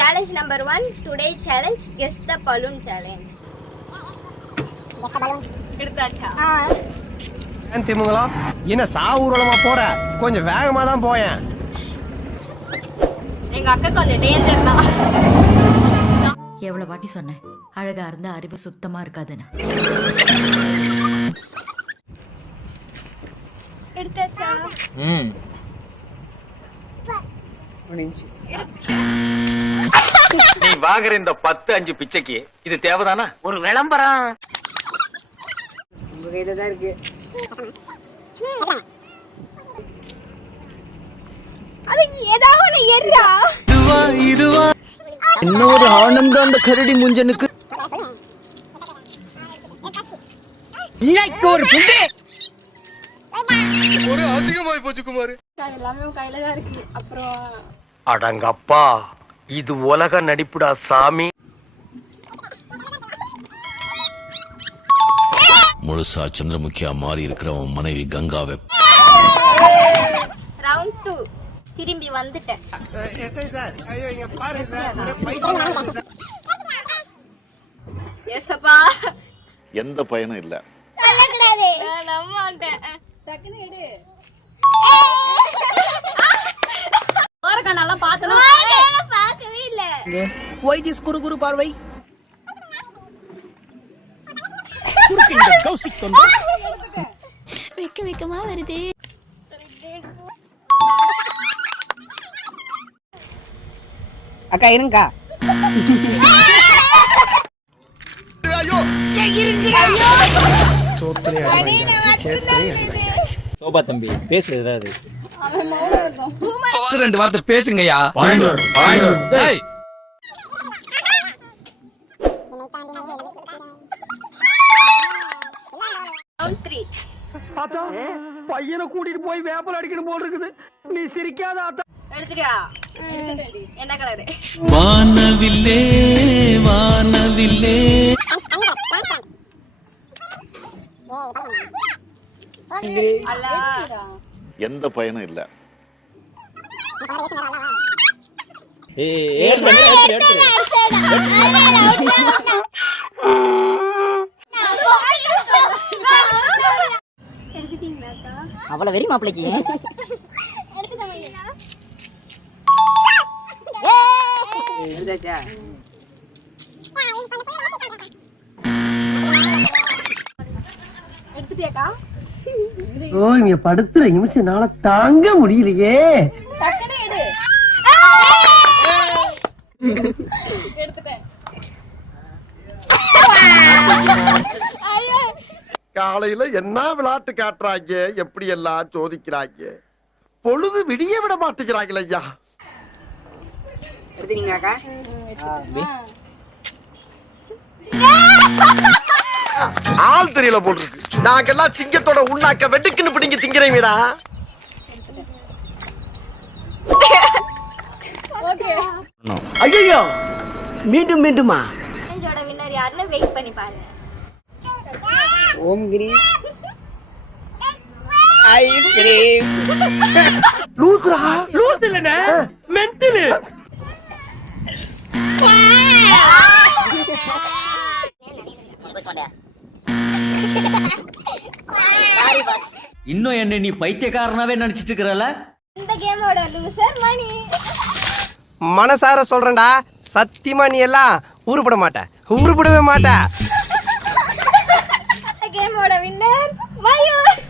challenge number 1. Today challenge guess the balloon challenge. எடுத்தாச்சா? ஏன் திமுங்களா என்ன சாவுரமா போற? கொஞ்சம் வேகமா தான் போயேன். எங்க அக்கா கொஞ்சம் டேஞ்சர் தான். எவ்வளவு வாட்டி சொன்னேன் அழகா இருந்தா அறிவு சுத்தமா இருக்காதுன்னு. எடுத்தாச்சா? நீ வாங்குற இந்த 10-5 பிச்சைக்கு இது தேவைதானா? ஒரு விளம்பரம் உங்க கையில தான் இருக்கு. அது ஏதாவது ஏறா. இதுவா இன்னொரு ஆனந்தம் அந்த கரடி முஞ்சனுக்கு. ஒரு புண்டே ஒரு அசிங்கமாய் போச்சு குமார். எல்லாமே கையில தான் இருக்கு. அப்புறம் அடங்கப்பா இது உலக நடிப்புடா சாமி. முழுசா சந்திரமுகியா மாறி இருக்கிறவன் மனைவி கங்காவை ரவுண்ட் 2 திரும்பி வந்துட்டேன். எஸ்ப்பா எந்த பயனும் இல்ல. நான் நம்ப மாட்டேன். டக்குனு எடு. ஓரக்கண்ணால பார்த்தனா? பார்க்கவே இல்ல. ஒய் திஸ் குரு குரு பார்வை. வெக்கமா வருது. அக்கா இருங்கக்கா. சோத்திரே அடிவாங்கி சேத்திரே அடிவாங்கி. சோபா தம்பி பேசு ஏதாவது. ரெண்டு வார்த்தை பேசுங்கய்யா. டேய் ரவுண்ட் 3 ஆத்தா பையனை கூட்டிட்டு போய் வேப்பல் அடிக்கணும் போல இருக்குது. நீ சிரிக்காத ஆத்தா. எடுத்துறியா? என்ன கலர்? வானவில்லே வானவில்லே. அல்லா எந்த பயனும் இல்ல. அவ்வளவு வெறி மாப்பிளைக்கு. எடுத்தாச்சா? எடுத்துட்டியாக்கா? ஓ இங்க படுத்துற நிமிஷம்னால தாங்க முடியலையே. டக்குனு எடு. எடுத்துட்டேன். காலையில என்ன விளையாட்டு காட்டுறாங்க, எப்படி எல்லாம் சோதிக்கிறாங்க. பொழுது விடிய விட மாட்டேங்கிறாங்களே ஐயா. எடுத்தீங்களாக்கா? ஆள் தெரியல போட்டுருக்கு. நாங்கெல்லாம் சிங்கத்தோட உண்ணாக்க வெட்டுக்குன்னு பிடிங்க திங்கிறீங்கடா. ஓகே. ஐயோ மீண்டும் மீண்டுமா? சேலஞ்சோட வின்னர் யாருன்னு வெயிட் பண்ணி பாருங்க. ஓம் கிரி ஐஸ்கிரீம். லூசுரா லூசு இல்லனே மென்டல். இன்னும் என்ன நீ பைத்தியக்காரனாவே நினைச்சிட்டு இருக்கறல? இந்த கேமோட லூசர் மணி. மனசார சொல்றேன்டா, சத்தியமா நீ எல்லாம் உருப்பட மாட்ட, உருப்படவே மாட்ட. கேமோட வின்னர் மயூர்.